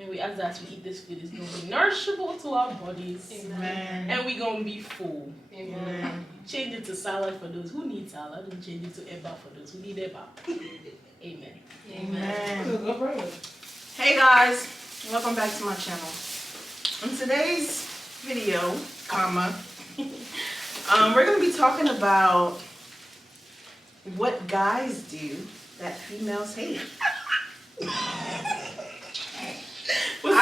And we ask that as we eat this food, it's going to be nourishable to our bodies. Amen. And we're going to be full. Amen. Change it to salad for those who need salad, and change it to eba for those who need eba. Amen. Amen. Hey guys, welcome back to my channel. In today's video, we're going to be talking about what guys do that females hate. I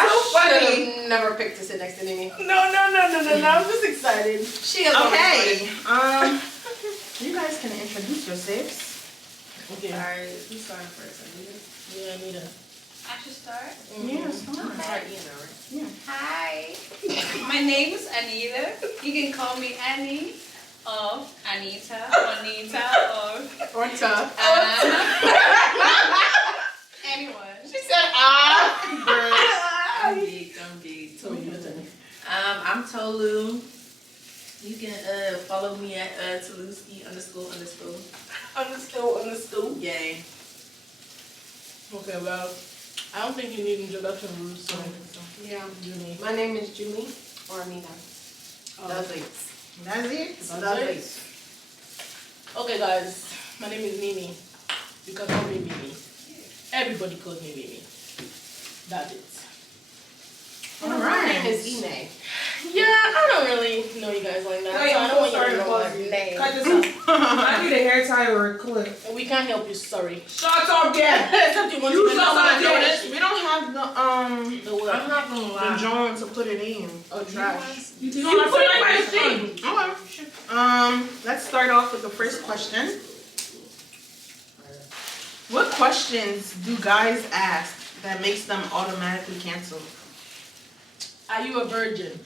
should never picked to sit next to Mimi. No. I'm just excited. She is Okay. You guys can introduce yourselves. Okay. Alright, who's starting first? Yeah, Anita. I should start? Yeah, start. Start Ina, right? Yeah. Hi, my name is Anita. You can call me Annie or Anita, Or tough. anyone. She said, I'm geek. I'm Tolu. You can follow me at Toluski __. Understood. Yay. Okay, well, I don't think you need introduction rules, so. Yeah. Junie. My name is Julie or Amina. That's it. Okay, guys, my name is Mimi. You can call me Mimi. Everybody calls me Mimi. That's it. All My name right. is Ine. Yeah, I don't really know you guys like that. Wait, so I I'm don't want you sorry to to know call my you. name. Cut this out. I need a hair tie or a clip. We can't help you, sorry. Shut up, Dan. Except you want You to shut know up, my Dan. name. We don't have the The what? I'm not gonna the lie. joint to put it in. Oh, trash. You You put it in my thing. Okay. Let's start off with the first question. What questions do guys ask that makes them automatically cancel? Are you a virgin?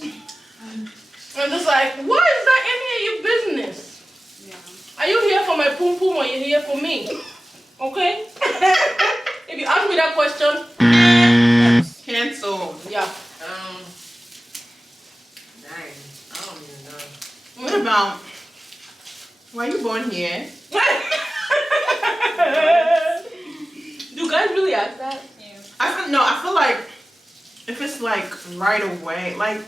I'm just like, why is that any of your business? Yeah. Are you here for my pum pum or you here for me? Okay? If you ask me that question, Cancel. yeah. Dang. I don't even know. What about, why you born here? Do guys really ask that? Yeah. I feel like if it's like right away, like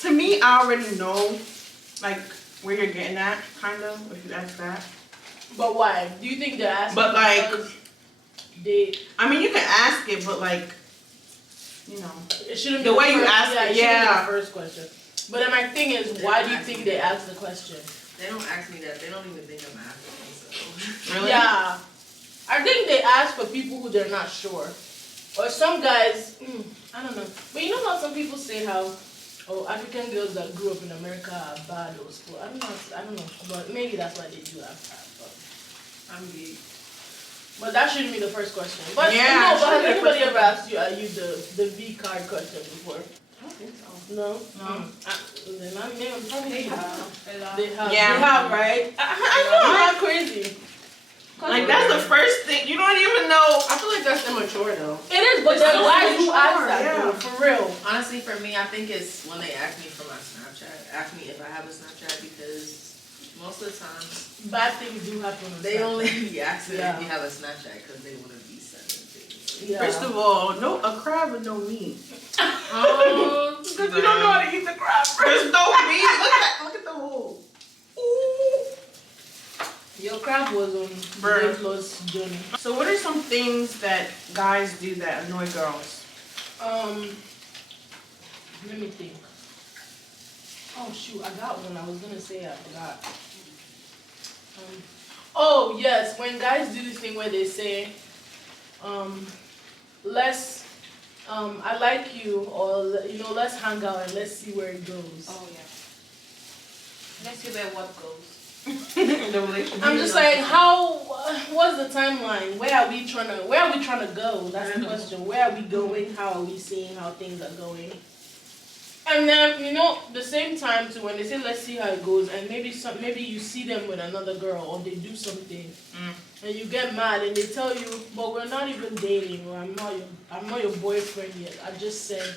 to me, I already know like where you're getting at, kind of, if you ask that. But why? Do you think they're asking? But, like- because they, I mean, you can ask it, but like, you know, it shouldn't The be way you first, ask it, it shouldn't yeah. be the first question. But then my thing is, why do you think they ask the question? They don't ask me that. They don't even think I'm African, so. really. Yeah. I think they ask for people who they're not sure. Or some guys, I don't know. But you know how some people say how, African girls that grew up in America are bad or school. I don't know. But maybe that's why they do ask that. But I'm geek. But that shouldn't be the first question. But Yeah, no, but has it shouldn't be the anybody first ever asked you, are you the V card question before? I don't think so. No? No. Then I'm probably They have. They have. Yeah. They have, right? I know, I'm not crazy. Like that's the first thing. You don't even know. I feel like that's immature though. It is, but It's there are so guys who ask immature, that, yeah. though, for real. Honestly, for me, I think it's when they ask me for my Snapchat. Ask me if I have a Snapchat because most of the time Bad things do happen. on they Snapchat. only be asking Yeah. if you have a Snapchat because they want to be sending things. Yeah. First of all, no, a crab with no meat. Because you don't know how to eat the crab. There's no meat. Look at the hole. Your crab was on Bruh. weight loss journey. So, what are some things that guys do that annoy girls? Let me think. Oh shoot, I got one. I was gonna say I forgot. Oh yes, when guys do this thing where they say, let's, I like you, or let's hang out and let's see where it goes. Oh, yeah. Let's see where what goes. The relationship. I'm just like, what's the timeline? Where are we trying to go? That's the question. Where are we going? How are we seeing how things are going? And then, the same time too, when they say, let's see how it goes, and maybe you see them with another girl, or they do something, and you get mad, and they tell you, but we're not even dating, or I'm not your boyfriend yet. I just said,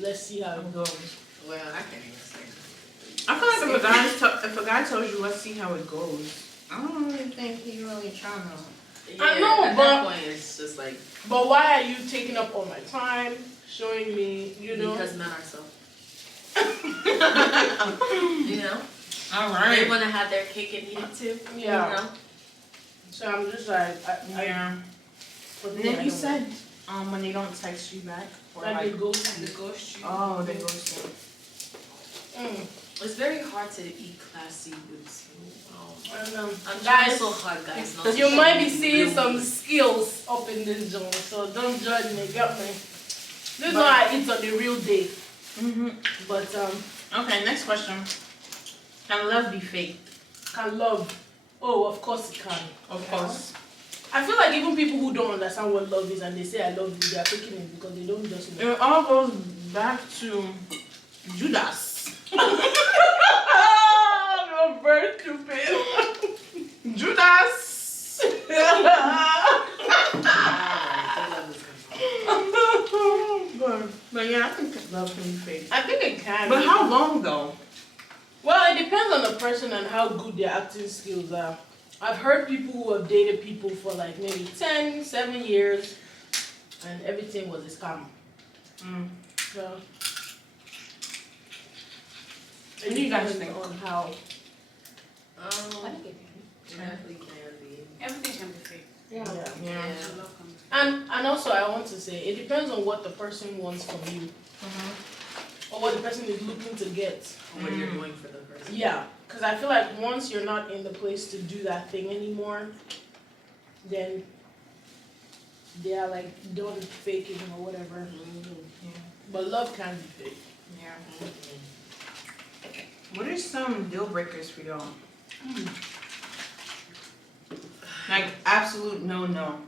let's see how it goes. Well, I can't even say. I feel like if a guy tells you, let's see how it goes, I don't really think he really trying to. I know, at but- that point it's just like But why are you taking up all my time, showing me, you know? because men are so. You know, All they right. want to have their cake and eat it too. Yeah. You know? So I'm just like, Yeah. And then you said when they don't text you back or like like they go. The ghost you. oh they ghost you. It's very hard to eat classy with. And, I'm trying guys, so hard, guys. not to you might be show seeing real some me. skills up in this zone, so don't judge me, get me. This is what I eat on a real day, but Okay, next question. Can love be fake? can love. Oh, of course it can. Of course. I feel like even people who don't understand what love is and they say I love you, they are faking it because they don't just know. It all goes back to Judas. I'm very stupid. Judas. But yeah, I think love can be fake. I think it can. But how long though? Well, it depends on the person and how good their acting skills are. I've heard people who have dated people for like maybe 10, 7 years, and everything was a scam. So, What do you guys depends think? on how. I think it can. Definitely can be. Everything can be fake. Yeah. Yeah. So love can be fake. And also I want to say it depends on what the person wants from you or what the person is looking to get. What you're doing for the person. Yeah, because I feel like once you're not in the place to do that thing anymore, then they are like done faking or whatever. But love can be fake. Yeah. What are some deal breakers for y'all? Like absolute no.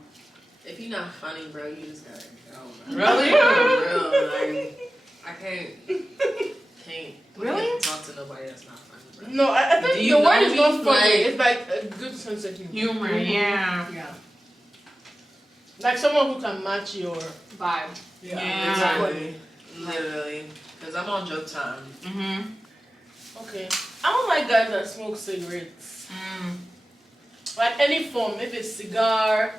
If you're not funny, bro, you just gotta go. Really? For real, like, I can't Really? talk to nobody that's not funny, bro. No, I Do think you the word know is me? not funny. Like- It's like a good sense of humor. Humor, yeah. Yeah. Like someone who can match your Vibe. Yeah. Exactly. Literally. Because I'm on joke time. Okay. I don't like guys that smoke cigarettes. Like any form, if it's cigarette.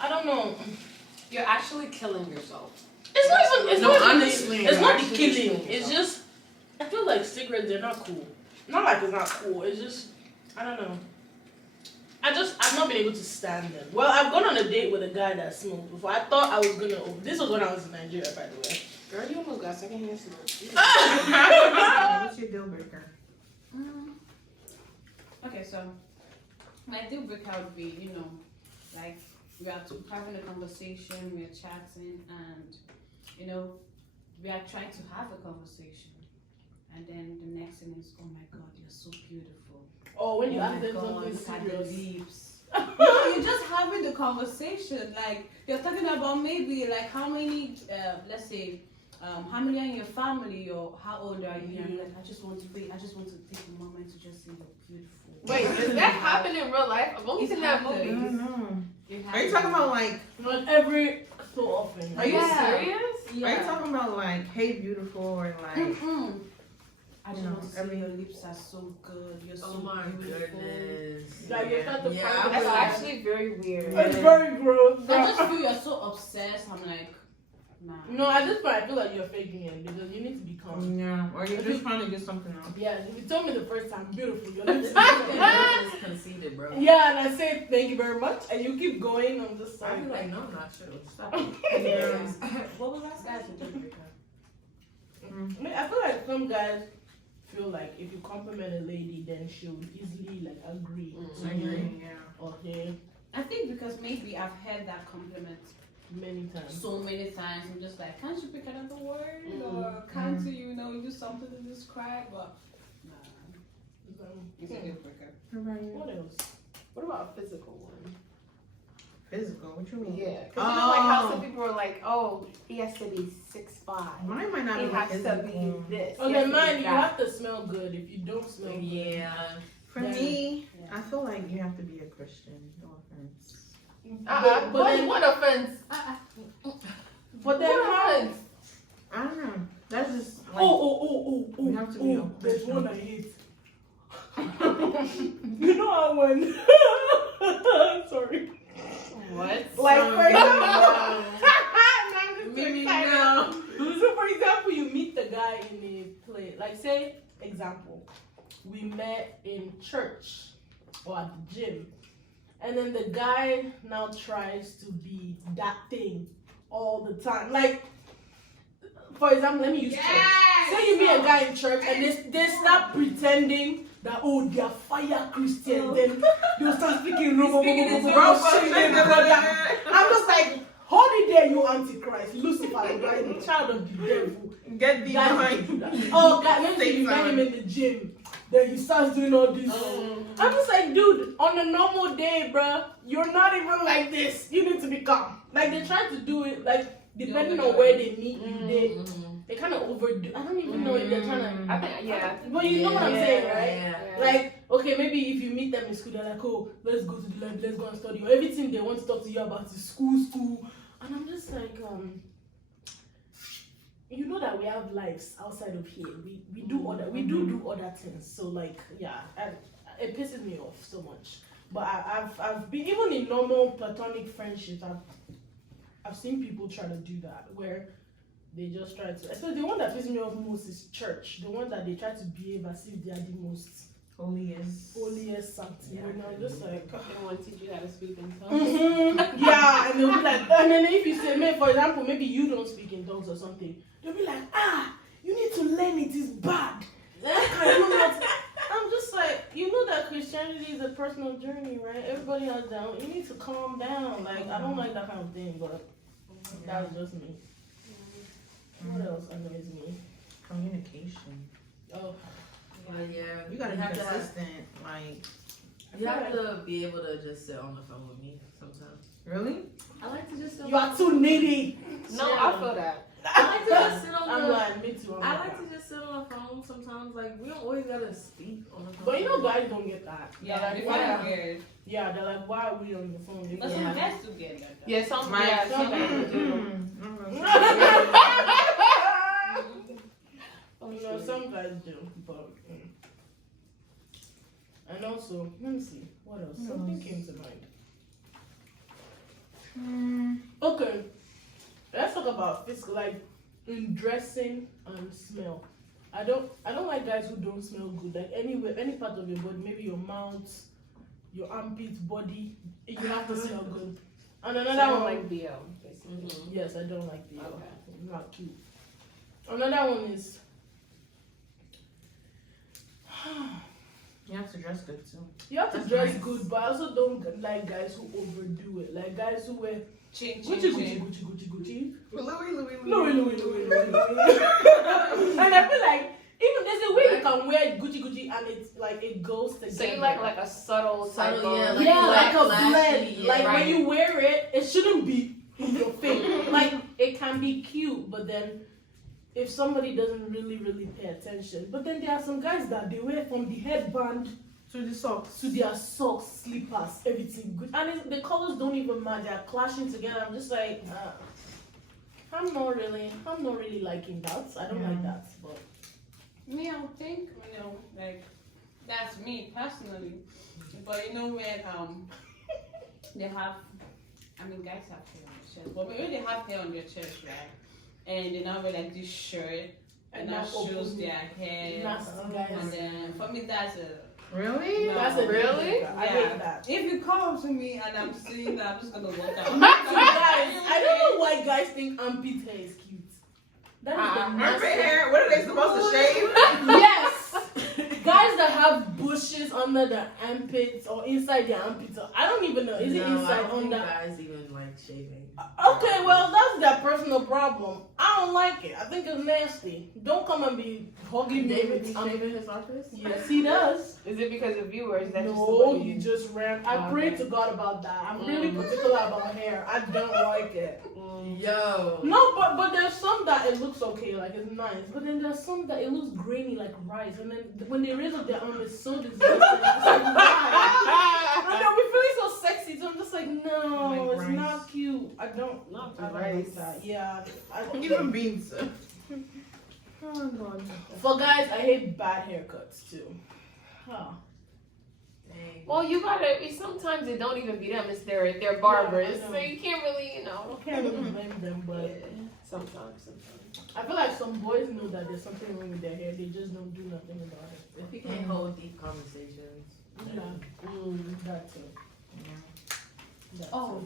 I don't know. You're actually killing yourself. It's not even. It's No, not even honestly, It's not the actually killing. just- It's just. I feel like cigarettes. They're not cool. Not like it's not cool. It's just. I don't know. I've not been able to stand them. Well, I've gone on a date with a guy that smoked before. I thought I was gonna. This was when I was in Nigeria, by the way. Girl, you almost got secondhand smoke. What's your deal breaker? Okay, so my deal breaker would be, you know, like we are having a conversation, we are chatting, and you know, we are trying to have a conversation, and then the next thing is, oh my God, you're so beautiful. Oh, when you Oh ask my them God, something look at the serious. lips. No, you're just having the conversation. Like you're talking about maybe like how many, let's say, how many are in your family or how old are you? And like I just want to take a moment to just say you're beautiful. Wait, does that happen in real life? I've only It's seen that happened. movie. know. It Are you talking about like? Not every so often. Are you Yeah. serious? Are you Yeah. talking about like hey beautiful or like? I just No, want to say every- your lips are so good. You're so Oh my beautiful. goodness. Like you start to Yeah, find I That's was- actually very weird. It's very gross. I just feel you're so obsessed. I'm like, nah. No, at this point I feel like you're faking it because you need to be calm. Yeah. Or you're just trying to get something else. Yeah, if you told me the first time, beautiful, you're like, It's conceited, bro. yeah, and I say thank you very much, and you keep going. I'm just I'd be like, like, no, I'm not sure. Stop it. Yeah. What was that guy's deal breaker? I mean, I feel like some guys feel like if you compliment a lady, then she'll easily like agree. I agree. Yeah. Okay, I think because maybe I've heard that compliment many times. so many times. I'm just like, can't you pick another word or can't you, you know, use something to describe? But nah, it's a deal breaker. What else? What about a physical one? Physical. What you mean? Yeah. Because you know, like how Oh. some people are like, oh, he has to be 6'5". Mine might not He be has to physical. be this. Okay, he has to man, be you that. have to smell good. If you don't smell good, Yeah. For me, I feel like you have to be a Christian. No offense. But then- What offense? but then What how? offense? I don't know. That's just like. Oh, You have to be a there's Christian. one I hate. You know how when sorry. example, we met in church or at the gym, and then the guy now tries to be that thing all the time. Like, for example, let me use church. Say you meet a guy in church and they start pretending that, oh, they are fire Christians, then they'll start speaking I'm just like, hold it there, you Antichrist, Lucifer, the child of the devil. Get behind. Oh, God, let's say you met him in the gym. Then he starts doing all this. I'm just like, dude, on a normal day, bruh, you're not even like this. You need to be calm. Like, they try to do it, like, depending on where they meet you, they kind of overdo. I don't even know if they're trying to. I think, yeah. But you know what I'm saying, right? Yeah. Like, okay, maybe if you meet them in school, they're like, oh, let's go to the lab, let's go and study. Or everything they want to talk to you about is school. And I'm just like, you know that we have lives outside of here. We do other things. So like, yeah, it pisses me off so much. But I've been, even in normal platonic friendships, I've seen people try to do that where they just try to. So the one that pisses me off most is church. The one that they try to behave as if they are the most holiest something. Yeah. And I'm just like, They want to teach you how to speak in tongues. yeah, and they'll be like, and then if you say, for example, maybe you don't speak in tongues or something, they'll be like, you need to learn it is bad. Can you not? I'm just like, you know that Christianity is a personal journey, right? Everybody has their own. You need to calm down. Like, I don't like that kind of thing, but that's just me. What else annoys me? Communication. Oh, Yeah, You gotta be have to consistent. Like, you have to be able to just sit on the phone with me sometimes. really? I like to just sit on you are too needy. No, I feel that. I like to just sit on I'm the like, me too. I like to just sit on the phone sometimes. Like, we don't always gotta speak on the phone. But you know, guys don't get that. Yeah, They're they like, find why? it weird. Yeah, they're like, why are we on the phone? But some guys do get that. Yeah, some Right. guys do. You know, some guys do, but and also, let me see, what else? Something came to mind. Okay, let's talk about physical, like in dressing and smell. I don't like guys who don't smell good. Like anywhere, any part of your body, maybe your mouth, your armpits, body, you have to smell good. And I another don't one, like BO, basically. yes, I don't like the. Okay. Not cute. Another one is. You have to dress good too. You have to That's dress nice. good, but I also don't like guys who overdo it. Like guys who wear Ching, Gucci. Louis. Louis. And I feel like even there's a way you can wear Gucci and it's like it goes together. So you like a subtle type Subtle, of... yeah, like a flashy, blend. yeah. Like Right. when you wear it, it shouldn't be in your face. Like it can be cute, but then if somebody doesn't really pay attention. But then there are some guys that they wear from the headband To the socks. to their socks, slippers, everything good, and the colors don't even match. They're clashing together. I'm just like, I'm not really liking that. I don't like that. But Me, I would think, like, that's me personally. But you know when they have, guys have hair on their chest, but maybe they have hair on their chest, right? And they now wear like this shirt and that now shows open- their hair. nasty guys. And then for me, that's a Really? No. that's a deal Really? breaker. I hate that. If you come up to me and I'm seeing that, I'm just gonna walk out. Guys, I don't know why guys think armpit hair is cute. That is the Armpit nastiest- hair? What are they supposed to shave? Yes. Guys that have bushes under their armpits or inside their armpits. I don't even know. Is it No, inside I don't think under? guys even like shaving. Okay, well that's their personal problem. I don't like it. I think it's nasty. Don't come and be hugging me David with be shaving his armpits? Yes, he does. Is it because of you or is that just No, somebody you who- just ran. I Oh, pray okay. to God about that. I'm really particular about hair. I don't like it. Yo. No, but there's some that it looks okay, like it's nice. But then there's some that it looks grainy like rice. And then when they raise up their arm, it's so disgusting. It's like, why? And then we feeling so sexy. So I'm just like, no, Like it's rice. not cute. I don't like rice. that. Yeah. Even beans. Oh, God. For guys, I hate bad haircuts too. Huh. Dang. Well, you gotta. Sometimes it don't even be them. It's their barbers. I know. So you can't really, I can't really blame them, but Sometimes. I feel like some boys know that there's something wrong with their hair. They just don't do nothing about it. If you can't hold deep conversations. Yeah. That too. That Oh,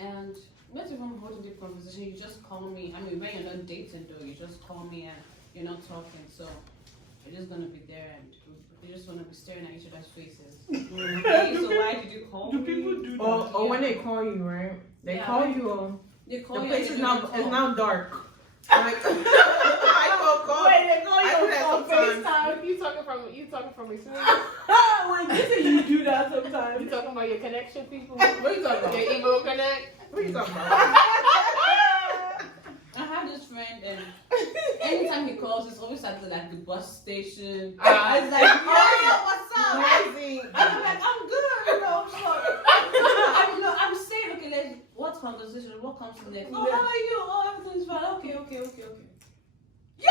and not even holding the conversation, you just call me. I mean, when you're not dating though, you just call me and you're not talking. So you're just gonna be there and you just wanna be staring at each other's faces. Okay, so why did you call me? do Or when they call you, right? They Yeah. call you. They call The you place and is you now don't is talk. now dark. Like, I call. Wait, they call I do you that on sometimes. FaceTime. You talking from experience? Wait, you say you do that sometimes. You talking about your connection, people? What are you talking about? Your email connect? What are you talking about? I have this friend and anytime he calls, it's always at the, like the bus station. Uh, I was like, Oh, yeah, what's up? Amazing. I'm like, I'm good. You know, I'm sorry. I'm saying, okay, like, what conversation? What comes next? Oh, how are you? Oh, everything's fine. Okay. Yeah.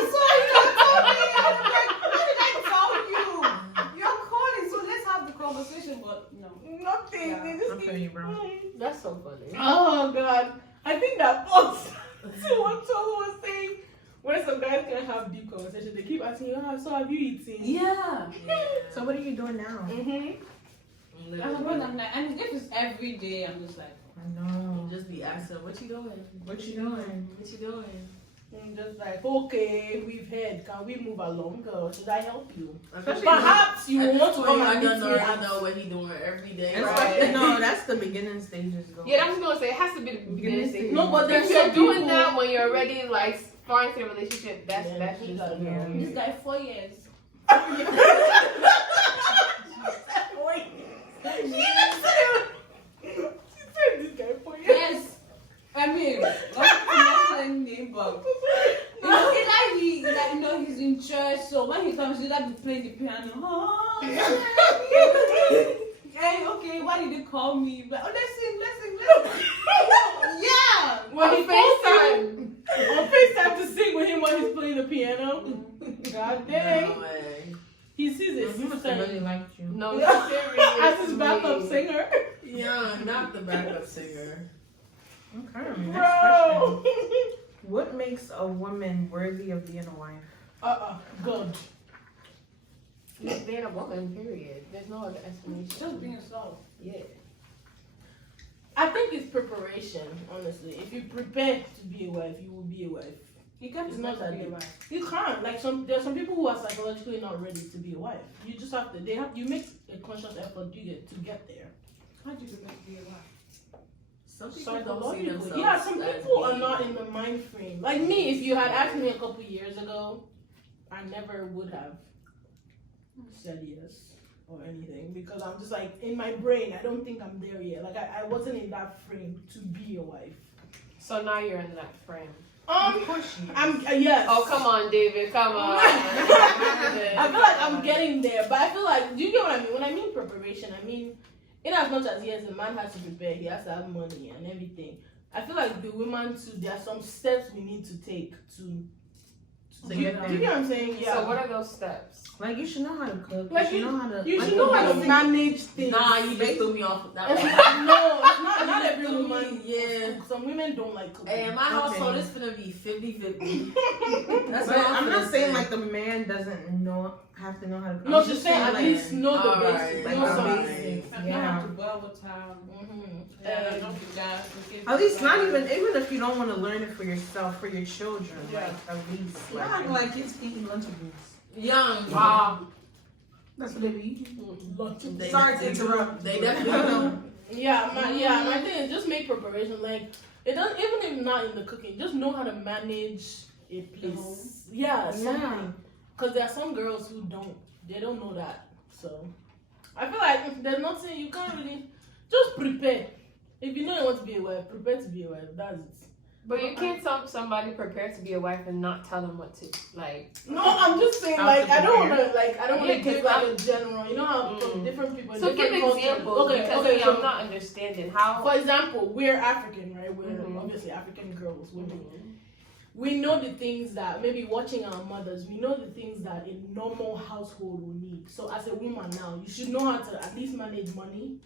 So you told me. I'm like, what did I tell you? You're calling, so let's have the conversation. But no. Nothing. Yeah. They just I feel you, bro. That's so funny. Oh God. I think that falls to what Tolu was saying. When some guys can have deep conversation, they keep asking you, so have you eaten? Yeah. So what are you doing now? I'm like, and if it's every day, I'm just like, I know. Just be asking, what you doing? What you doing? What you doing? I'm just like, okay, we've heard. Can we move along, or should I help you? Especially Perhaps you at want this to point, come I and don't meet me. already know what he doing every day. Especially, no, that's the beginning stages though. Yeah, I was gonna say it has to be the beginning stage. No, but If there's you're some doing people- that when you're already like far into a relationship, that's Yeah, that's you just gotta know. this guy 4 years. Wait. She said this guy for you. Yes. I mean, not name, but you know, he's in church, so when he comes, he'll be playing the piano. Oh, hey, okay, why did you call me? But let's sing. Yeah. When he FaceTime. on FaceTime to sing with him while he's playing the piano. God dang. No way. He sees his He must have really sister liked you. No, as his backup singer. Yeah, not the backup singer. Okay. Next question. Bro. What makes a woman worthy of being a wife? God. Being a woman, period. There's no other explanation. Just being yourself. Yeah. I think it's preparation, honestly. If you prepare to be a wife, you will be a wife. He can't It's not that be deep. right. You can't. Like there's some people who are psychologically not ready to be a wife. You just have to. You make a conscious effort to get there. How do you get to be a wife? Some people don't see Psychologically, themselves. yeah. Some as people are being- not in the mind frame. Like me, if you had asked me a couple years ago, I never would have said yes or anything because I'm just like in my brain. I don't think I'm there yet. Like I wasn't in that frame to be a wife. So now you're in that frame. Of course she is. I'm yes. Oh, come on, David. Come on. I feel like I'm getting there, but I feel like, do you get what I mean? When I mean preparation, I mean, in as much as yes, the man has to prepare, he has to have money and everything. I feel like the woman too, there are some steps we need to take to To do get you there. get what I'm saying? Yeah. So what are those steps? Like you should know how to cook. Like, you should know how to. You like, should know how to basic- manage things. Nah, you just threw me off with that It's one. not, no, it's not every woman. Yeah. Some women don't like cooking. Hey, in my Okay. household, it's gonna be 50-50. That's But what I'm not finna saying say. like the man doesn't have to know how to cook. No, I'm she's just saying at like- least know the Alright, basics. like Know the some alright. basics. I Yeah. don't have to boil water. And Don't be gas. At least not even if you don't want to learn it for yourself, for your children. Yeah. Like at least. Not like kids eating Lunchables. Young. Wow. That's what they be eating. They- Sorry to interrupt. They definitely know. Yeah, my thing is just make preparation. Like it doesn't even if not in the cooking, just know how to manage a place. Yeah, something. Because there are some girls who don't know that. So I feel like if there's nothing you can't really just prepare. If you know you want to be a wife, prepare to be a wife. That's it. But you can't tell somebody prepared to be a wife and not tell them what to like. No, I'm just saying How like to I don't prepare. wanna Yeah, give give like up. a general. You know how from different people. So give different cultures- examples because me, so I'm not understanding how. for example, we're African, right? We're Mhm. obviously African girls, women. We know the things that maybe watching our mothers, we know the things that a normal household will need. So as a woman now, you should know how to at least manage money.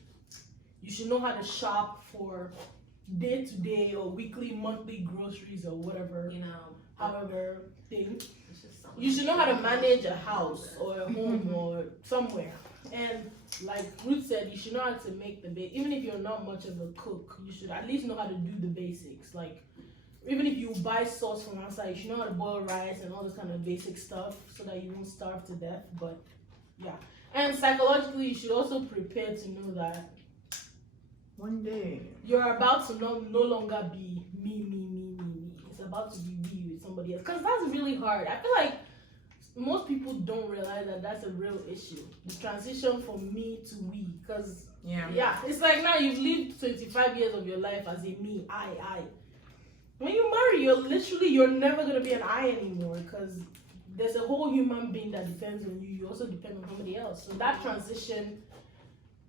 You should know how to shop for day-to-day or weekly, monthly groceries or whatever, You know, however thing. it's just something. You should know how to manage a house or a home or somewhere. And like Ruth said, you should know how to make the base. Even if you're not much of a cook, you should at least know how to do the basics. Like, even if you buy sauce from outside, you should know how to boil rice and all this kind of basic stuff so that you won't starve to death. But yeah. And psychologically, you should also prepare to know that One day. you're about to no longer be me. It's about to be we with somebody else. Because that's really hard. I feel like most people don't realize that that's a real issue. The transition from me to we. Because, yeah, it's like now you've lived 25 years of your life as a me, I. When you marry, you're never going to be an I anymore. Because there's a whole human being that depends on you. You also depend on somebody else. So that transition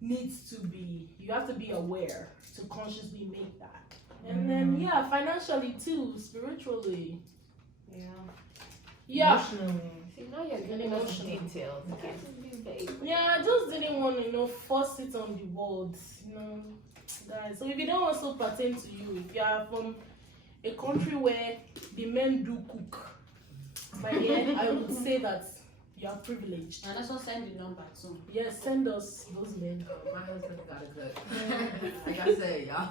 needs to be, you have to be aware to consciously make that. And then, yeah, financially too, spiritually. Yeah. Emotionally. See, now you're getting us details. You can't just be vague. Yeah, I just didn't want to, force it on the world, guys. So if it don't also pertain to you, if you are from a country where the men do cook, my dear, I would say that you are privileged. And let's not send the number soon. Yes, send us those men. My husband got a cook. Like I said, y'all,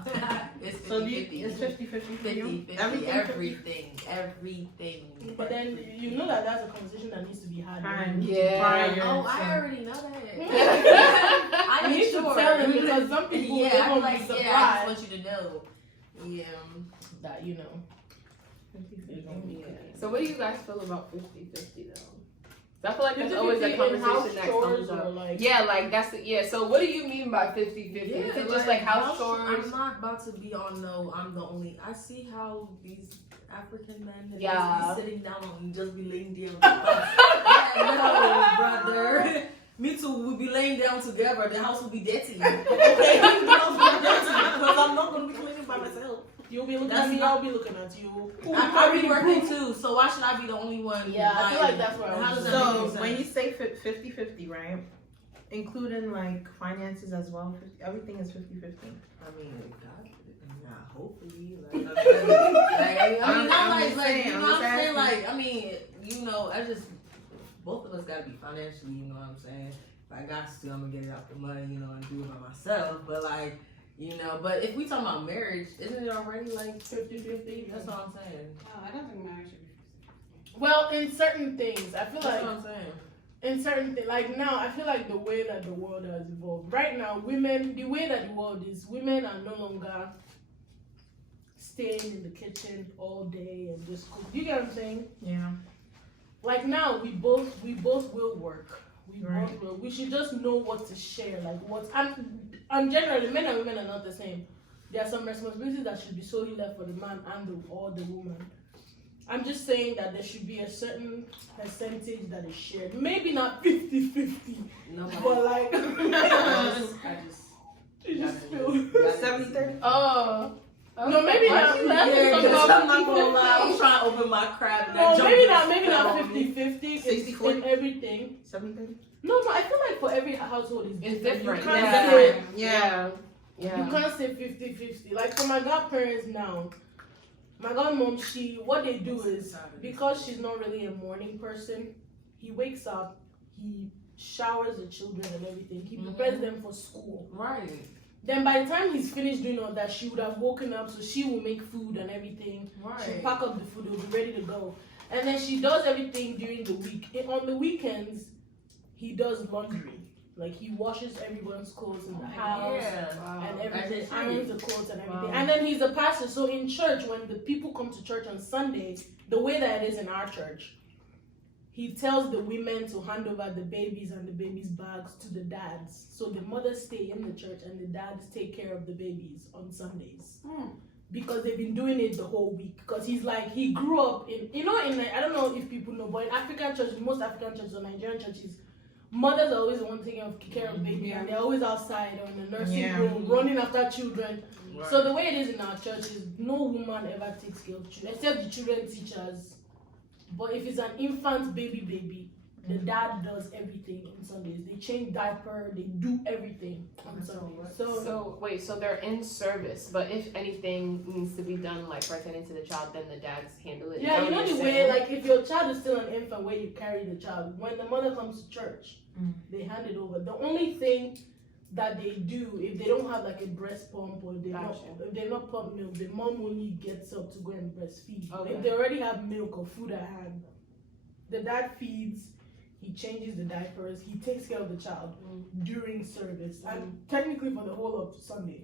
it's 50-50. It's 50-50. 50-50. Everything. But then you know that that's a conversation that needs to be had. Yeah. Oh, I already know that. I I need need to sure. tell them because some people Yeah, they I'm won't like, be surprised yeah, I just want you to know. Yeah. that So what do you guys feel about 50-50 though? I feel like that's 50-50 always a in conversation house that chores comes or up. like Yeah, like that's it. Yeah. So what do you mean by 50-50? Is it just like house chores? I'm not about to be on no. I'm the only. I see how these African men just Yeah. be sitting down and just be laying down. Yeah, no, brother. Me too. We'll be laying down together. The house will be dirty. Okay, the house will be dirty because I'm not gonna be cleaning by myself. you'll be looking That's at me, not- I'll be looking at you. I be working too, so why should I be the only one? Yeah, I feel like that's what I How was does that So make sense? when you say 50-50, right? Including like finances as well, everything is 50-50. I mean, God, hopefully, like, not like, you know what I'm saying? Like, I mean, I just, both of us gotta be financially, you know what I'm saying? If I got to, I'm gonna get it out the money, and do it by myself, but like, but if we talking about marriage, isn't it already like 50-50? That's what I'm saying. I don't think marriage should be 50. Well, in certain things, I feel That's like what I'm saying. in certain things, like now, I feel like the way that the world has evolved. Right now, the way that the world is, women are no longer staying in the kitchen all day and just cook. You get what I'm saying? Yeah. Like now, we both will work. Right. Both will. We should just know what to share. Like what, and generally, men and women are not the same. There are some responsibilities that should be solely left for the man or the woman. I'm just saying that there should be a certain percentage that is shared. Maybe not 50-50, No, but like, I just you just feel. 70-30. Oh. No, maybe not. Yeah, because I'm not gonna lie, I'm 50-50. trying to open my crab. And No, that maybe jump not fell on me. 50-50. 60-40. In everything. 70-30. No, I feel like for every household It's You different. can't Yeah. say Yeah. You Yeah. can't say 50-50. Like for my godparents now, my godmom, what they do is, because she's not really a morning person, he wakes up, he showers the children and everything, he prepares them for school. Right. Then by the time he's finished doing all that, she would have woken up, so she will make food and everything. She'll Right. pack up the food, it'll be ready to go. And then she does everything during the week. On the weekends, he does laundry. Like he washes everyone's clothes in the house. Yeah. And everything, That's irons the clothes and everything. Wow. And then he's a pastor, so in church, when the people come to church on Sundays, the way that it is in our church, he tells the women to hand over the babies and the babies' bags to the dads. So the mothers stay in the church and the dads take care of the babies on Sundays. Because they've been doing it the whole week. Because he's like, he grew up in I don't know if people know, but in African churches, most African churches or Nigerian churches, mothers are always the one taking care of baby, and they're always outside or in the nursing room, running after children. Right. So the way it is in our church is no woman ever takes care of children, except the children teachers. But if it's an infant baby, The dad does everything on Sundays. They change diaper, they do everything on Sundays. So they're in service, but if anything needs to be done, like pertaining to the child, then the dads handle it. Yeah, you know the way, like if your child is still an infant, where you carry the child, when the mother comes to church, they hand it over. The only thing that they do, if they don't have like a breast pump or if they're not pump milk, the mom only gets up to go and breastfeed. Okay. If they already have milk or food at hand, the dad feeds, he changes the diapers, he takes care of the child during service, and technically for the whole of Sunday.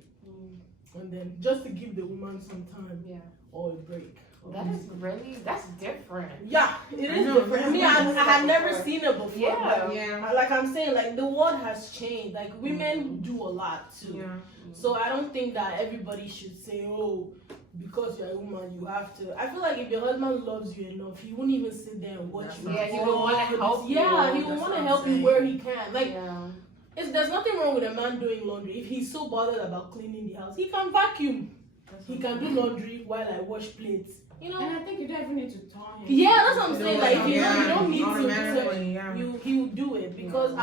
And then just to give the woman some time or a break. That's different. Yeah, it is different. I mean, I had never seen it before. Yeah. Like I'm saying, like the world has changed. Like women do a lot too. Yeah. So I don't think that everybody should say, oh, because you're a woman, you have to. I feel like if your husband loves you enough, he won't even sit there and watch you. Yeah, he will want to help you. Yeah, he will want to help you where he can. Like, Yeah. there's nothing wrong with a man doing laundry. If he's so bothered about cleaning the house, he can vacuum. He can do laundry while I wash plates. You know. And I think you don't even need to tell him. Yeah, that's what I'm saying. Like, if you don't need to, automatically, yeah. he will do it because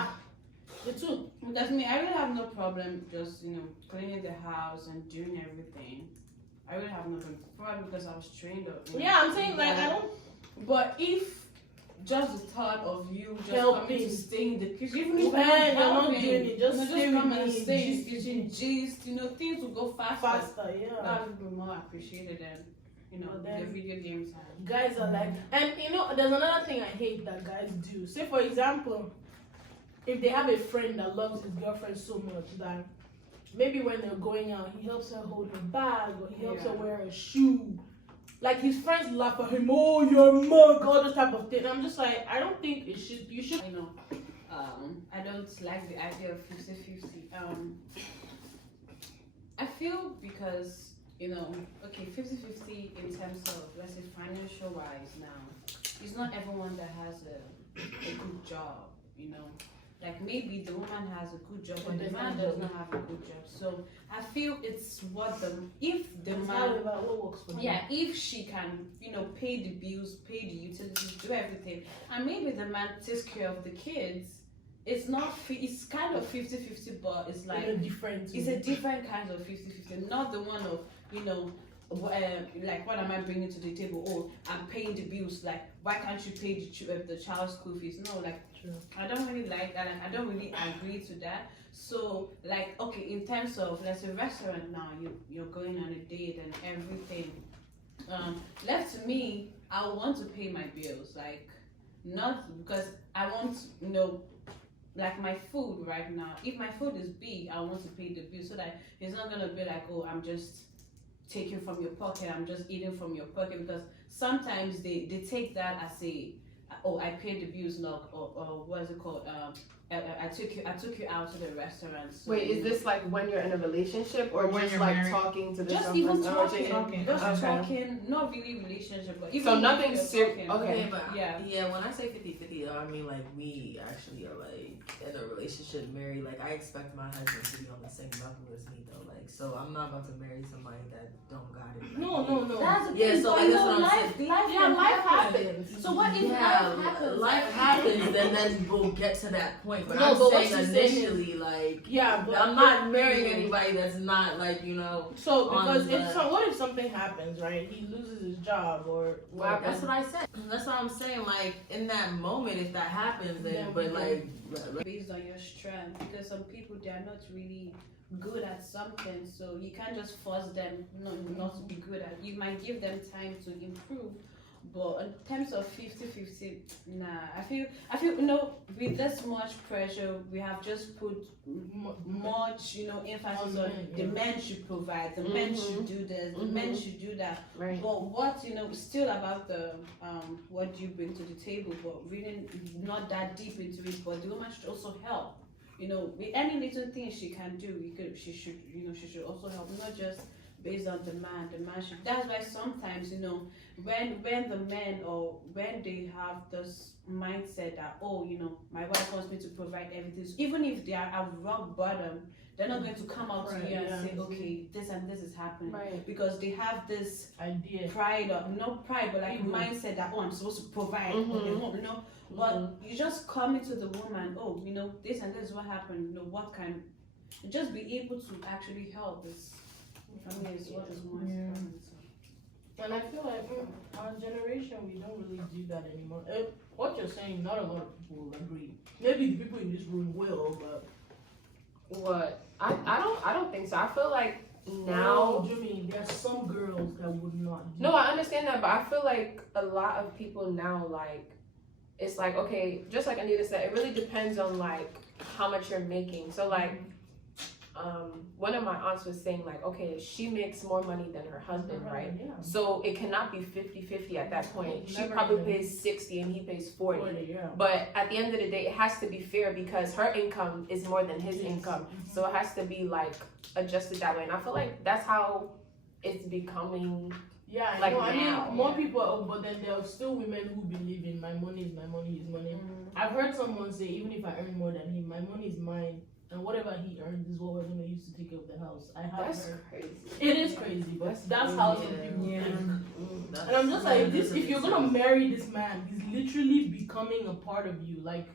the truth. Because me, I really have no problem just, cleaning the house and doing everything. I really have nothing. Probably because I was trained up. Yeah, I'm saying like I don't. But if just the thought of you just Helping. coming to stay in the kitchen, even if You're not helping, doing it, just stay come with and me, stay in gist the kitchen, gist, things will go faster. Faster, yeah. That would be more appreciated than, But then- the video games have. Guys are like, and there's another thing I hate that guys do. Say for example, if they have a friend that loves his girlfriend so much that maybe when they're going out, he helps her hold her bag or he helps her wear a shoe. Like his friends laugh at him, oh you're a mug, all this type of thing. I'm just like, I don't think you should. I don't like the idea of 50-50. I feel because, okay, 50-50 in terms of, let's say, financial wise now, it's not everyone that has a good job, Like maybe the woman has a good job, but the man does not have a good job. So I feel it's if the man, what works for them. yeah, if she can, pay the bills, pay the utilities, do everything, and maybe the man takes care of the kids, it's kind of 50-50, but it's like, it's a different kind of 50-50, not the one of, like what am I bringing to the table? Oh, I'm paying the bills. Like, why can't you pay the child's school fees? No, like, I don't really like that, and I don't really agree to that. So, like, okay, in terms of, let's say, restaurant now, you're going on a date and everything. Left to me, I want to pay my bills, like, not because I want, like my food right now. If my food is big, I want to pay the bill so that it's not gonna be like, oh, I'm just taking from your pocket, I'm just eating from your pocket, because sometimes they take that as I paid the bills, or what is it called? I took you out to the restaurant. So Wait, is this like when you're in a relationship or when just you're like married? talking to this just person? even Oh, talking, talking, not really relationship, but even So nothing you're serious. talking. Okay. Yeah, but Yeah. when I say 50-50, I mean like we actually are like in a relationship, married. Like I expect my husband to be on the same level as me though. Like so I'm not about to marry somebody that don't got it. Like, No. That's the Yeah, thing. so But like, that's no, what I'm life saying. Life happens. So what if life happens, then we'll get to that point. But No, I'm but what saying she's saying initially, like Yeah, but I'm not marrying anybody that's not like So because on what if something happens, right? He loses his job or Well, that's what I said. That's what I'm saying. Like in that moment, if that happens, then but like based on your strength, because some people they are not really good at something, so you can't just force them not to be good at. You might give them time to improve, but in terms of 50-50, nah. I feel with this much pressure, we have just put much emphasis on the men should provide, the men should do this, the men should do that. Right. But what still about the what do you bring to the table, but really not that deep into it. But the woman should also help. With any little thing she can do, she should also help, not just based on the man. The man should. That's why sometimes, you know, when the men or when they have this mindset that, oh, you know, my wife wants me to provide everything, so even if they are at rock bottom, they're not going to come out to you and say, okay, this and this is happening, Right. because they have this idea. pride, or not pride, but like mindset that, oh, I'm supposed to provide. Okay, you know, but you just come into the woman, oh, you know, this and this is what happened. You know, what can just be able to actually help this family is what is more important. So. And I feel like our generation, we don't really do that anymore. What you're saying, not a lot of people will agree. Maybe the people in this room will, but What? I don't think so. I feel like now. no, Jimmy, there's some girls that would not. Do No, I understand that, but I feel like a lot of people now, like, it's like, okay, just like Anita said, it really depends on like how much you're making. So like, one of my aunts was saying like, okay, she makes more money than her husband, right? Yeah. So it cannot be 50-50 at that point. She Never probably even. pays 60 and he pays 40. 40, yeah. But at the end of the day, it has to be fair because her income is more than his Yes. income. So it has to be like adjusted that way. And I feel like that's how it's becoming. Yeah, I Like know. I now, mean, more people, but then there are still women who believe in my money is my money is money. I've heard someone say, even if I earn more than him, my money is mine, and whatever he earns is what we're gonna use to take care of the house. I have That's heard. crazy. It is crazy, but that's how some people Yeah. think. That's- And I'm just like, that this. doesn't If you're make gonna sense. marry this man, he's literally becoming a part of you. Like,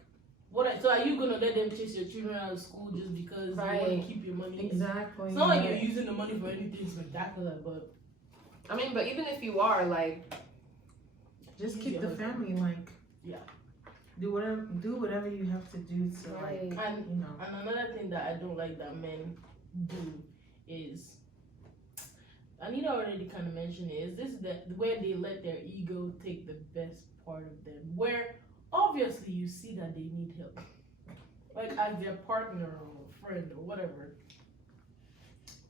so are you gonna let them chase your children out of school just because you want to Right. keep your money? Exactly. It's not like you're using the money for anything spectacular, but I mean, but even if you are like, Just keep the family like. Yeah. Do whatever you have to do to like, and you know. And another thing that I don't like that men do is, Anita already kind of mentioned it, is this where they let their ego take the best part of them, where obviously you see that they need help, like as their partner or friend or whatever.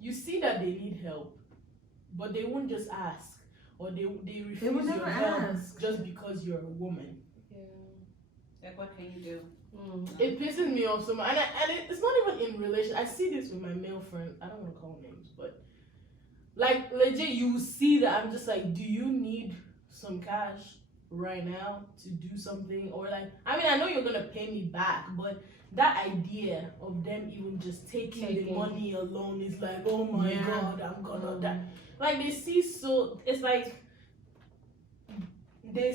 You see that they need help, but they won't just ask, or they refuse They would never your help ask. just because you're a woman. Like, what can you do? It pisses me off so much, and it's not even in relation. I see this with my male friends. I don't want to call names, but like legit, you see that I'm just like, do you need some cash right now to do something, or like, I mean, I know you're gonna pay me back, but that idea of them even just taking the money alone is like, oh my god, I'm gonna die. Like they see, so it's like they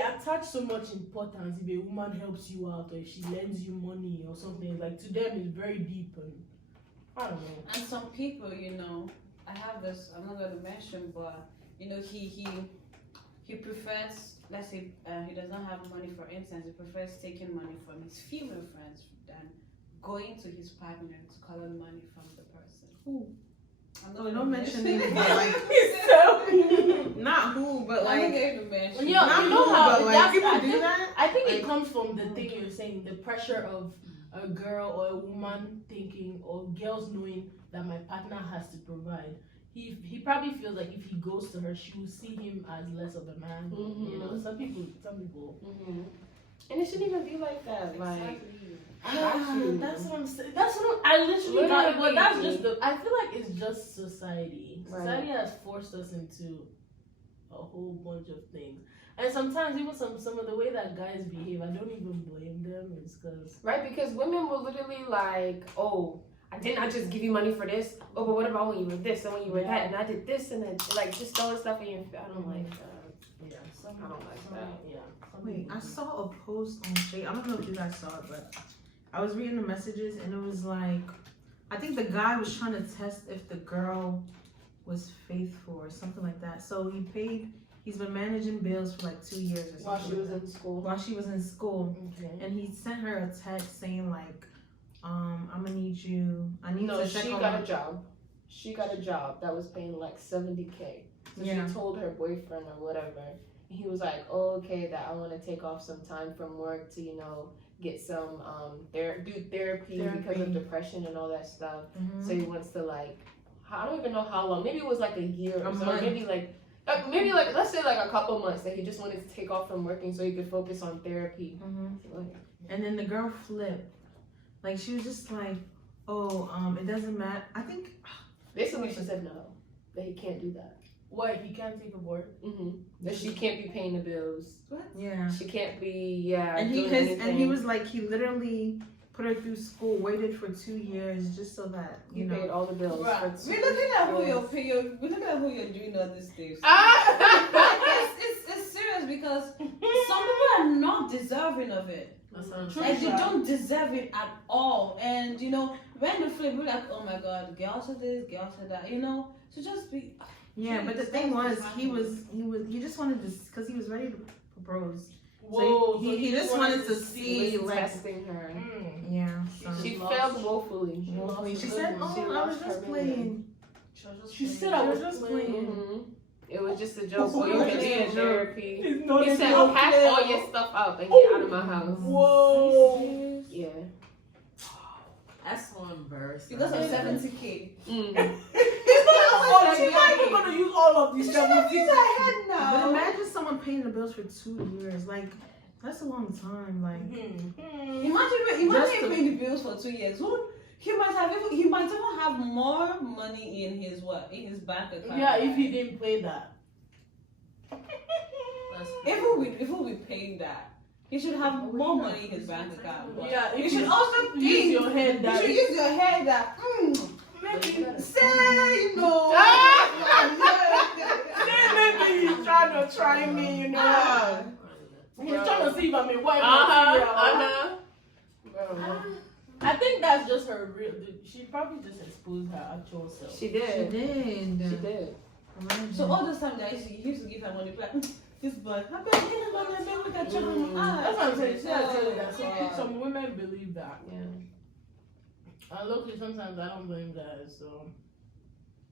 attach so much importance if a woman helps you out or if she lends you money or something. Like to them it's very deep, and I don't know. And some people, you know, I have this, I'm not going to mention, but, you know, he prefers, let's say, he does not have money, for instance, he prefers taking money from his female friends than going to his partner to collect money from the person. Who? I'm Oh, not don't gonna mention names, but like, So not who, but I'm not like, going to mention. Yeah, not you know who, how but like, that's- people I do think- that. I think it Like- comes from the thing you're saying, the pressure of a girl or a woman thinking, or girls knowing that my partner has to provide. He probably feels like if he goes to her, she will see him as less of a man. You know, some people. And it shouldn't even be like that. Like, Exactly. That's what I'm saying. That's what I literally got it. But that's Literally. just I feel like it's just society. Right. Society has forced us into a whole bunch of things. And sometimes even some of the way that guys behave, I don't even blame them. It's because right? Because women will literally like, oh, I did not just give you money for this. Oh, but what about when you were this and when you were that and I did this and then like just throwing stuff in your face. I don't like that. yeah, I don't like that. Yeah. Wait, I saw a post on Shay. I don't know if you guys saw it, but I was reading the messages and it was like, I think the guy was trying to test if the girl was faithful or something like that. So he's been managing bills for like 2 years or something. While she was in school. While she was in school. Okay. And he sent her a text saying like, I'm gonna need you. I need No, to check she on got my-" a job. She got a job that was paying like $70K. So Yeah. she told her boyfriend or whatever. And he was like, oh, okay, that I want to take off some time from work to, you know, get some do therapy because of depression and all that stuff. Mhm. So he wants to like, I don't even know how long. Maybe it was like a year or A so. month. Maybe like let's say like a couple months that he just wanted to take off from working so he could focus on therapy. Mhm. Like, And then the girl flipped. Like she was just like, oh, it doesn't matter. I think basically, she said no. that he can't do that. What, he can't take a board? That she can't be paying the bills. Yeah. She can't be And he doing has, anything. and he was like, he literally put her through school, waited for 2 years just so that He paid all the bills. Right. For We're 2 looking at who years. we're looking at who you're doing all these things. It's serious because some people are not deserving of it. Like they don't deserve it at all. And you know, when the flip, we're like, oh my god, girls are this, girls are that, you know. So just be. Yeah, but the thing was, he just wanted to, because he was ready to propose. Whoa, So he just wanted to see, He was like, testing her. yeah. So. She failed woefully. She said, She "Oh, I was lost just her playing." She said I was just playing. It was just a joke. So you can be in therapy. It's not He a said, joke. pack all your stuff up and get out of my house. Whoa. Yeah. That's so embarrassing. Because of 70K. Oh, she's not even gonna use all of these She's 70. gonna use her head But now. imagine someone paying the bills for 2 years. Like, that's a long time. Like, Imagine Just him to- paying the bills for 2 years. He might even have more money in his bank account. Yeah, if he didn't play that. Even with paying that, he should have more money in his bank account. But Yeah, you if should you also use think. your head You that. should use your head that. Maybe say no. Maybe he's trying to try me, you know. He's trying to see if I'm a wife. I think that's just her real. She probably just exposed her actual self. She she did. did. She did. Imagine. So all those times that he used to give her money, like this boy, I bet give him money, maybe we can check him out. That's what I'm saying. See, I tell you that. Oh, Some women believe that. Yeah. And look, sometimes I don't blame guys. So.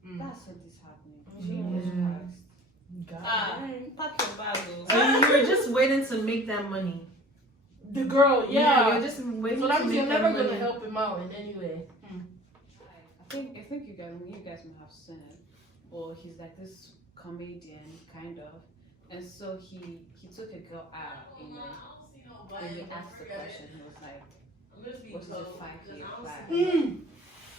That's what is happening. Mhm. Jesus Christ. God. Pack your bag, So you were just waiting to make that money. The girl, yeah. you're just waiting So that to means make you're that never money. gonna help him out in any way. I think you guys may have seen it. Or he's like this comedian kind of, and so he took a girl out, you know, and they asked the question. He was like, "What is your 5-year plan?"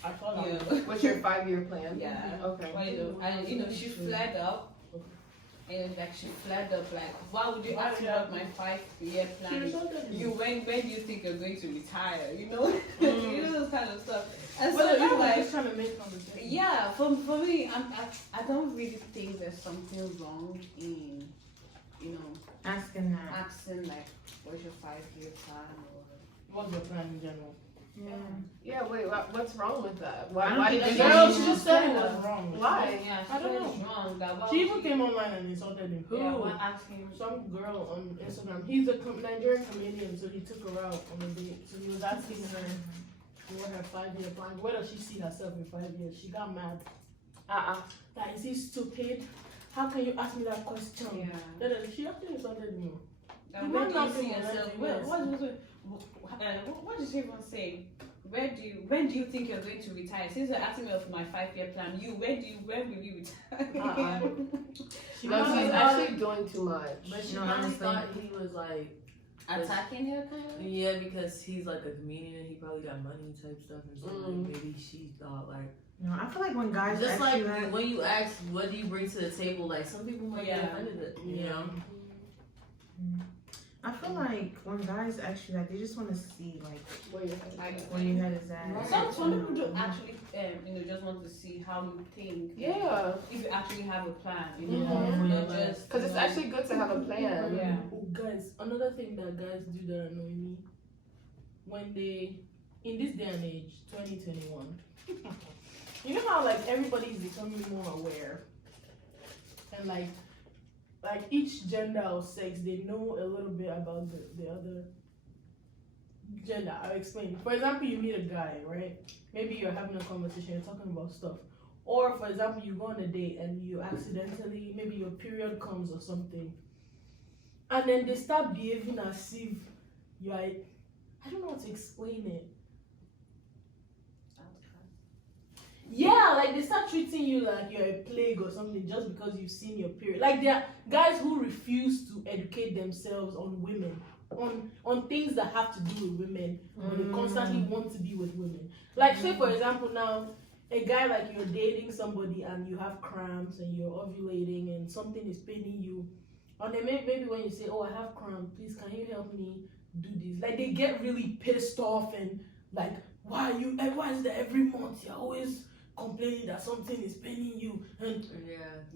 I saw that. Yeah. What's your 5-year plan? Yeah. Okay. Well, you know, she flared up. And like she flared up, like, why would you ask me what my 5-year plan is? When do you think you're going to retire? You know, you know those kind of stuff. And so you I'm like like, just trying to make conversation. yeah, for me, I don't really think there's something wrong in, you know, Asking that. asking like, "What's your 5-year plan?" or What's your plan in general? Yeah, wait, what's wrong with that? I Why don't did think you there's Girl, any- she just said it was wrong. Why? yeah, she I don't said know. it's wrong. That why She would even you- came online and insulted him. Yeah, why ask him? Some girl on Instagram. He's a Nigerian comedian, so he took her out on a date. So he was asking her what her 5-year plan. Where does she see herself in 5 years? She got mad. That is he stupid? How can you ask me that question? Yeah. Then she actually insulted me. And You where might do you not see be yourself? monetizing What did she even say? When do you think you're going to retire? Since you're asking me of my 5-year plan, when will you retire? She No, probably she's thought- actually doing too much. But she No, probably honestly. thought he was like, Attacking her, kind of. yeah, because he's like a comedian, he probably got money type stuff, and so Mm. like, maybe she thought like, No, I feel like when guys just ask like you that, when you ask, what do you bring to the table? Like some people might get Yeah. offended, you know. I feel like when guys ask you that, they just want to see like Where your head is at. where your head is at. Some people do actually, just want to see how you think. Yeah, If you actually have a plan, you Yeah. know, not just. because it's actually good to have a plan. Yeah. Oh, guys, another thing that guys do that annoy me, when they, in this day and age, 2021, you know how like everybody is becoming more aware, and like each gender or sex, they know a little bit about the other gender. I'll explain. For example, you meet a guy, right? Maybe you're having a conversation, you're talking about stuff. Or for example, you go on a date and you accidentally, maybe your period comes or something. And then they start behaving as if you're, I don't know how to explain it. Yeah, like they start treating you like you're a plague or something just because you've seen your period. Like there are guys who refuse to educate themselves on women, on things that have to do with women, but they constantly want to be with women. Like say for example now, a guy like you're dating somebody and you have cramps and you're ovulating and something is paining you, and then maybe when you say, "Oh, I have cramp, please can you help me do this?" Like they get really pissed off and like, why is that every month you're always complaining that something is paining you and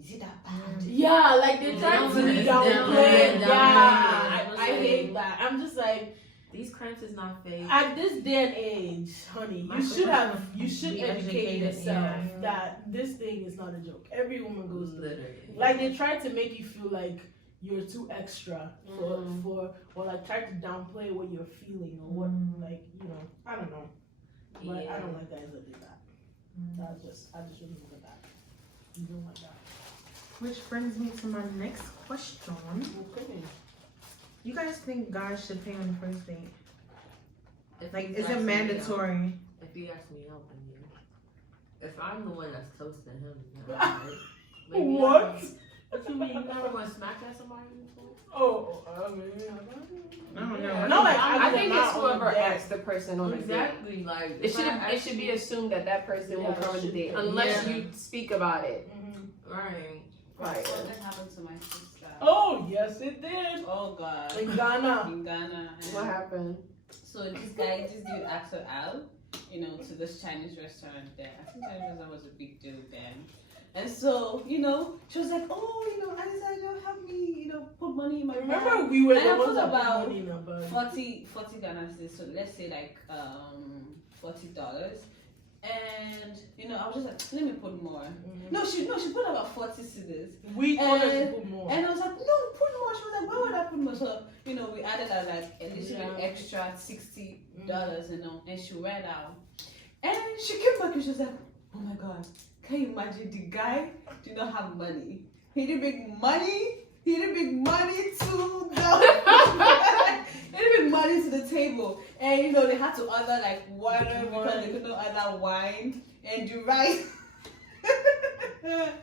Is it that bad? yeah, like they try to downplay. Yeah, I hate that. I'm just like, These cramps is not fake. at this day and age, honey, you should Be educate educated, yourself yeah. that this thing is not a joke. Every woman goes through it. Literally. Like they try to make you feel like you're too extra for or like try to downplay what you're feeling or what like, you know, I don't know. But I don't like guys that do that. I just remember that. You don't like that. Which brings me to my next question. Okay. You guys think guys should pay on the first date? If Like, he's is it asking me out- mandatory? If he asks me out, then yeah. If I'm the one that's toasting him, then right? Maybe What? What you mean? You never want to smack at somebody before? Oh, I mean, I don't know. Yeah. Not like I think I'm it's not whoever on a date. asks the person on a date. Exactly. Like It should be assumed that person will Yeah, come on the should date be. unless Yeah. you speak about it. right. Right. So that happened to my sister. Oh, yes, it did. Oh God. In Ghana. In Ghana. What happened? So this dude asked her out, you know, to this Chinese restaurant there. I think Chinese restaurant was a big deal then. And so, you know, she was like, oh, you know, Anissa, you help me, you know, put money in my Remember, bag. we were And the I ones put that put about money in our bag. 40 Ghana cedis, so let's say like $40. And you know, I was just like, let me put more. No, she put about 40 cedis. We told her to And- put more. And I was like, no, put more. She was like, why would I put more? So, you know, we added like a little bit extra $60, you know, and she went out. And she came back and she was like, oh my God, can you imagine the guy did not have money? He didn't make money. He didn't bring money to the he didn't bring money to the table. And you know, they had to order like water because they couldn't order wine and the rice.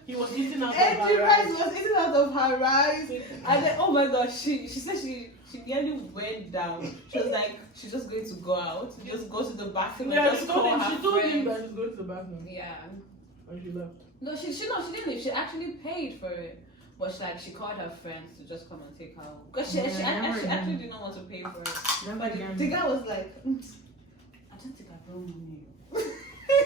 He was eating out And of the our rice rice. was eating out of her rice. And then, oh my gosh, she said she nearly went down. She was like, she's just going to go out, just go to the bathroom and Yeah, just she call told him, her she told him friends. that she's going to the bathroom. Yeah. And she left. No, she didn't leave. She actually paid for it. But she called her friends to just come and take her home. Because she actually did not want to pay for it. Never But again. the guy was like, I don't think I don't money.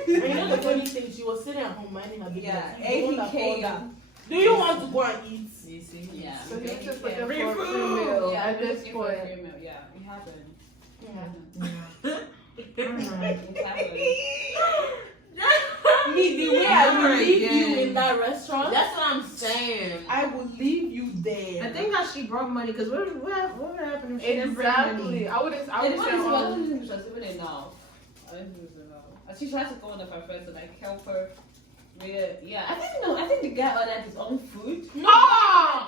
And you know the funny thing, she was sitting at home minding her business. Yeah, He's the one and that he called came. her. Do you want to go and eat? You see? Yeah. So he just looking Yeah. for a free meal Yeah, at he was this looking for a point. free meal. Yeah, it happened. It happened. I don't know. It happened. Me, the way I will leave you in that restaurant, That's what I'm saying. I will leave you there. I think that she brought money because what would happen if she didn't bring money? Exactly. I would And say, the funny thing was, I don't think it was even enough. I don't think it was enough. And she tried to call one of her friends to like help her with, yeah. I think the guy ordered his own food. No!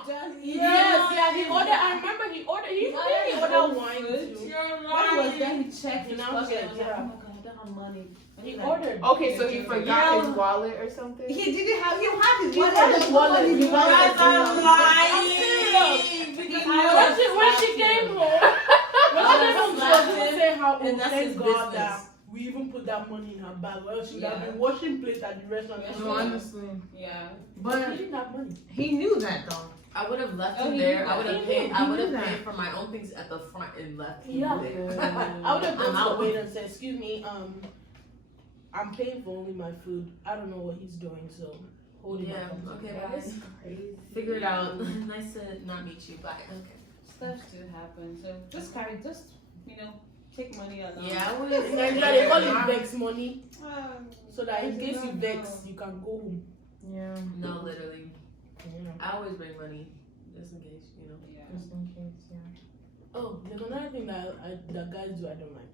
Just Yes, yeah, he ordered. I remember he ordered wine food. too. When he was there, he checked his Now pocket he and was like, said, oh my God, I don't have money. And He he's like, ordered. okay, so he forgot Yeah. his wallet or something. He didn't have, he had his He wallet. had his but wallet. nobody You knew guys what are was lying. Because When she came home, when she came home, she was even saying how, oh, And that's thank his God business. that we even put that money in her bag. Well, she would have Yeah. been washing plates at the restaurant. Yeah. No, honestly. Yeah. But She didn't have money. he knew that though. I would have left Oh, him he there. knew I would that. have He paid. knew- I he would knew have that. paid for my own things at the front and left him Yeah. there. I would have I'm gone to out. the waiter and said, excuse me, I'm paying for only my food. I don't know what he's doing, so hold him Yeah. up. Okay. That Bye. is crazy. Figure it out. Nice to not meet you. Bye. Okay. Stuff still happens. So just you know, take money along. Yeah, I would In Nigeria, they call it vex money, so that in I case do you not vex, know. you can go home. Yeah. No, literally. Yeah. I always bring money, just in case, you know. Yeah. Just in case, yeah. Oh, there's another thing that guys do I don't like.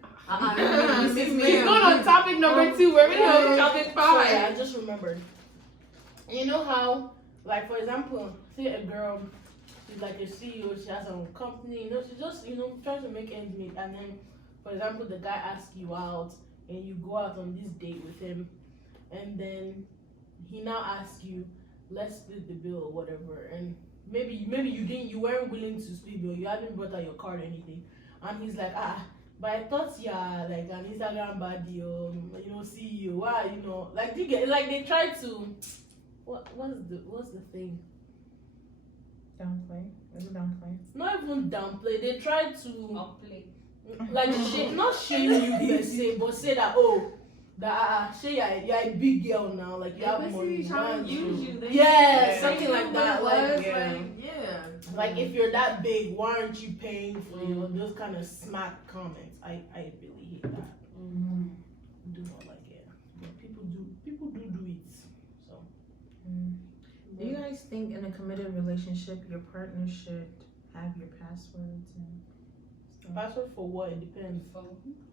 He's going on topic number 2. We're already on topic 5. Sorry, I just remembered. You know how, like for example, say a girl, she's like a CEO, she has her own company, you know, she just, you know, trying to make ends meet, and then, for example, the guy asks you out, and you go out on this date with him, and then he now asks you, let's split the bill or whatever, and maybe you weren't willing to split bill, you hadn't brought out your card or anything, and he's like, But I thought like an Instagram baddie or CEO. Why like you get like they try to what's the thing? Downplay. Is it downplay? Not even downplay. They try to Upplay. like not shame you per se, but say that say you're a big girl now, like you have money. Trying to use you. Yeah, something like that. Like if you're that big, why aren't you paying for those kind of smart comments? I really hate that. Do not like it. But people do it. So. Do you guys think in a committed relationship your partner should have your passwords and stuff? Password for what? It depends.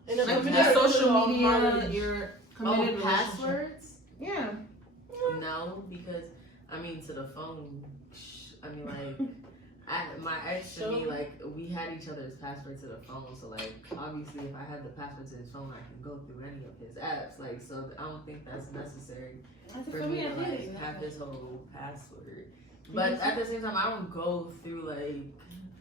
In a Like committed your social relationship or media, marriage. your committed relationship. Passwords? Yeah. No, because I mean to the phone. I mean like. My ex and me, like, we had each other's password to the phone, so, like, obviously, if I have the password to his phone, I can go through any of his apps, like, so I don't think that's necessary for me to, like, have his whole password. But at the same time, I don't go through, like,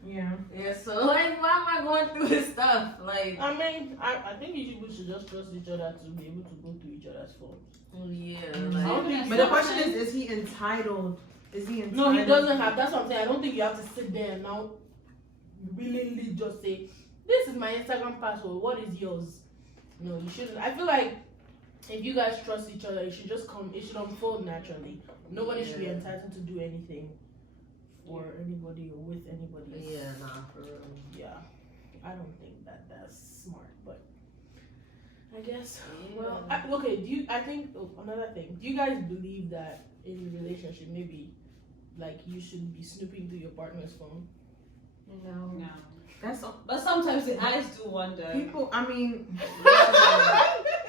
Yeah, so, like, why am I going through his stuff? Like, I mean, I think you people should just trust each other to be able to go through each other's phones. yeah, I don't think but the question is he entitled? Is he entitled? No, he doesn't have. That's what I'm saying. I don't think you have to sit there and now willingly just say, "This is my Instagram password. What is yours?" No, you shouldn't. I feel like if you guys trust each other, it should just come. It should unfold naturally. Nobody should be entitled to do anything for anybody or with anybody. yeah, nah, for real. Yeah, I don't think that's smart, but I guess. Well, okay. I think another thing. Do you guys believe that in a relationship, maybe like you should be snooping through your partner's phone? No. No. That's all. But sometimes the eyes do wonder. People. I mean,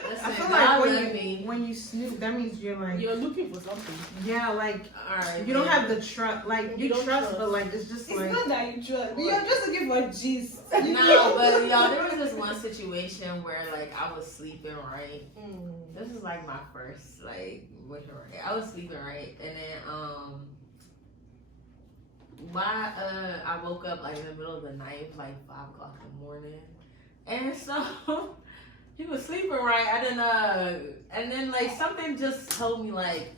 Listen, I feel God like love me. when you snoop, that means you're like, You're looking for something. yeah, like Alright. you don't have the trust. Like You you don't trust, trust. but like it's just It's like. not that you trust. You're just looking for gist. No, but y'all, there was this one situation where like I was sleeping, right? This is like my first like with her. Right? I was sleeping, right, and then I woke up like in the middle of the night, like 5 o'clock in the morning, and so he was sleeping, right. I didn't and then like something just told me like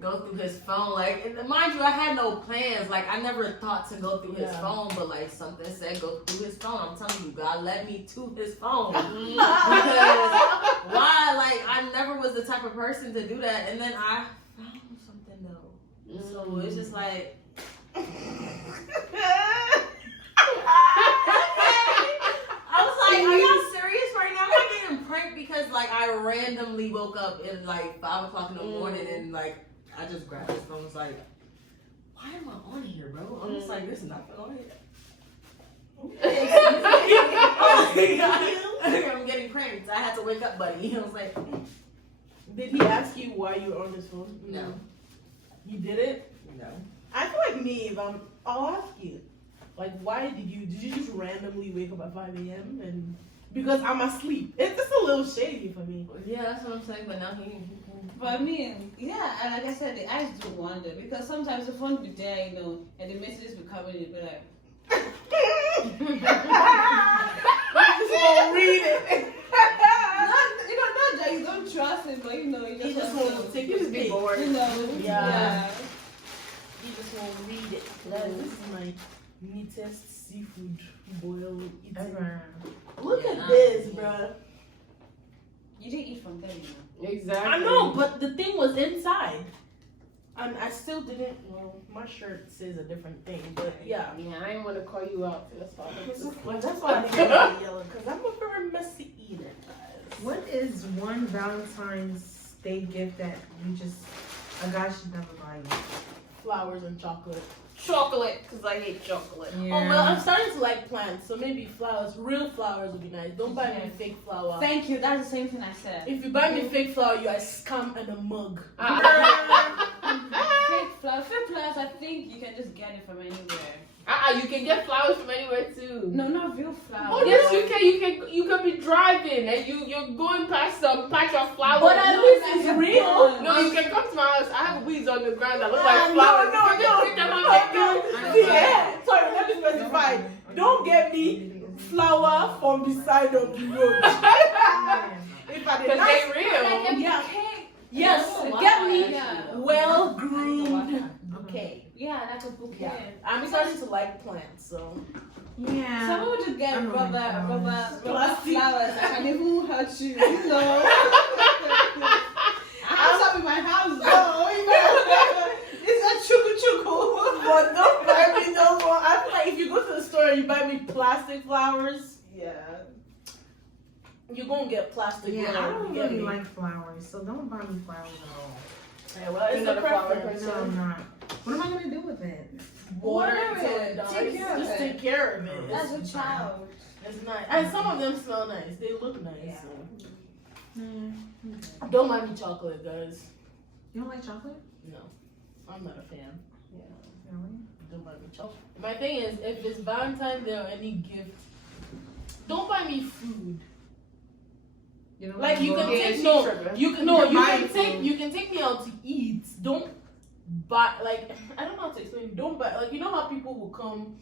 go through his phone, like, and mind you, I had no plans, like I never thought to go through his phone, but like something said go through his phone. I'm telling you, God led me to his phone because why? Like I never was the type of person to do that, and then I found something though, so it's just like. I was like, are y'all serious right now? I'm not getting pranked because like I randomly woke up in like 5 o'clock in the morning and like I just grabbed his phone. Was like, why am I on here, bro? I'm just like, there's nothing on here. I'm getting pranked. I had to wake up, buddy. I was like, Did he ask you why you were on his phone? no, He did it? no. I feel like me, I'll ask you. Like, why did you just randomly wake up at 5 a.m. and because I'm asleep? It's just a little shady for me. Yeah, that's what I'm saying. But now he. But I mean, yeah, and like I said, the eyes do wonder because sometimes the phone be there, you know, and the messages be coming, and be like, You just won't read it. not that you don't trust him, but you know, you You just want won't to, take his you big. know, Yeah. You just won't read it. This is my neatest seafood boil eating. Ever. Look Yeah, at nah, this, yeah. bruh. You didn't eat from there, you know. Exactly. I know, but the thing was inside. And I still didn't, well, my shirt says a different thing, but yeah. Yeah, I didn't want to call you out for this Well, that's why I didn't get yellow, because I'm a very messy eater, guys. What is one Valentine's Day gift that a guy should never buy you? Flowers and chocolate. chocolate, because I hate chocolate. Yeah. Oh, well, I'm starting to like plants, so maybe flowers, real flowers would be nice. Don't buy me fake flower. Thank you. That's the same thing I said. If you buy me fake flower, you are a scam and a mug. Fake flowers, I think you can just get it from anywhere. You can get flowers from anywhere too. No, not real flowers. Oh yes, you can. You can be driving and you're going past some patch of flowers. But at least it's real. No, you can come to my house. I have weeds on the ground that look No, like flowers. no. See, sorry, let me specify. Don't get me flower from the side of the road. If I did Because not, they real. Like a Yeah. bouquet. yes, Oh, get wow. me Yeah. well groomed bouquet. Yeah, like a bouquet. Yeah. I'm starting to like plants, so Yeah. So what would you get I don't like rubber Plastic. flowers that can even hurt you? You know. I have some in my house though. You know. It's a chuku chuku. but don't buy me no more. I feel like if you go to the store and you buy me plastic flowers, Yeah. you're gonna get plastic. Yeah, I flowers, don't you get really me? like flowers, so don't buy me flowers at all. Yeah, well, it's You're a not a flower preference. No, I'm not. What am I gonna do with it? Water Water till it. it dies. Take care of Just it. take care of it. As It's, a child. it's nice. And some of them smell nice. They look nice. Yeah. So. Don't mind me chocolate, guys. You don't like chocolate? No, I'm not a fan. Really? Don't buy me chocolate. My thing is, if it's Valentine's Day or any gift, don't buy me food. You don't Like you can Yeah, take she's no, tripping. you can no, You're you buying can take food. you can take me out to eat. Don't buy like I don't know how to explain. it. Don't buy like you know how people will come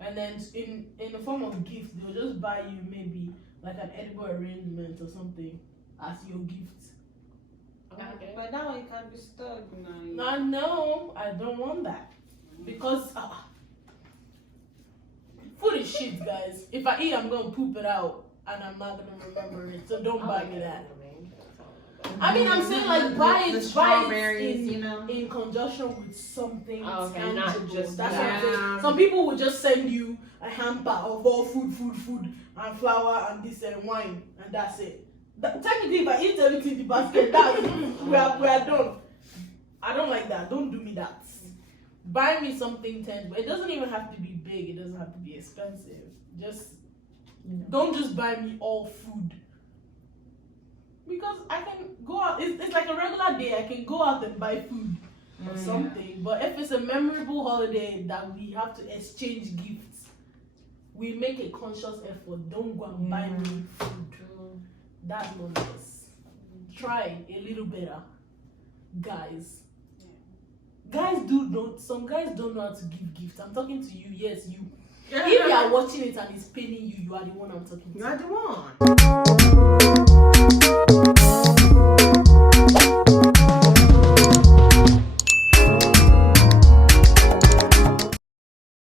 and then in the form of gift they'll just buy you maybe like an edible arrangement or something as your gift. Okay. But now it can be stored now. No, I don't want that because food is shit, guys. If I eat, I'm gonna poop it out and I'm not gonna remember it. So don't buy me that. I mean, I'm saying like buy the it, strawberries, you know. in conjunction with something Oh, okay, tangible. not just That's that. what I'm saying. Some people will just send you a hamper of all food, and flour and this and wine, and that's it. Technically, if I eat everything in the basket, we are done. I don't like that. Don't do me that. Buy me something tangible. It doesn't even have to be big. It doesn't have to be expensive. Just don't just buy me all food. Because I can go out, it's like a regular day, I can go out and buy food or something. But if it's a memorable holiday that we have to exchange gifts, we make a conscious effort. Don't go and buy me food. That's nonsense. Try a little better, guys. Guys some guys don't know how to give gifts. I'm talking to you, yes, you. If you are watching it and it's paining you, you are the one I'm talking to. You are the one.